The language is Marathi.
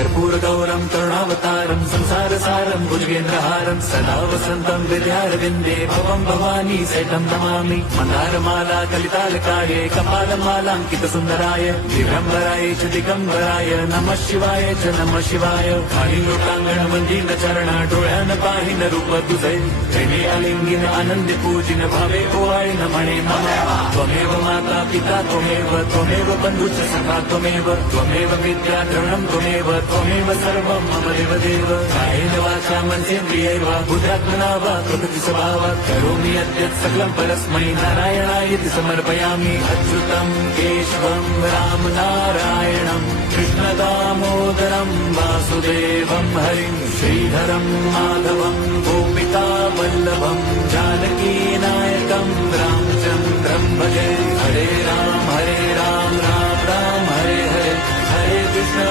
कर्पूरगौरं करुणावतारं संसारसारं भुजगेन्द्रहारं सदा वसन्तं हृदयारविन्दे भवं भवानी सहितं नमामि। मन्दारमाला कलितालकाये कपालमालाङ्कितसुन्दराय दिगम्बराय च दिगम्बराय नमः शिवाय च नमः शिवाय। खाली लोकांगण मंदिर चरण डोळ्यान पाहिन रूप तुझे प्रेमे अलिंगिन आनंदी पूजिन भावे ओवाळीन म्हणे मम त्वमेव माता पिता त्वमेव बंधुश्च सखा त्वमेव विद्या द्रवणं त्वमेव सर्वं मम देवदेव। कायेन वाचा मनसेन्द्रियैव बुद्ध्यात्मना वा प्रकृति स्वभावात् करोमि यद्यत् सकलं परस्मै नारायणायति समर्पयामि। अच्युतं केशवं राम नारायणं कृष्णदामोदरं वासुदेवं हरिं श्रीधरं माधवं गोपिका वल्लभं जानकीनायकं रामचन्द्रं भजे। हरे राम राम राम हरे हरे, हरे कृष्ण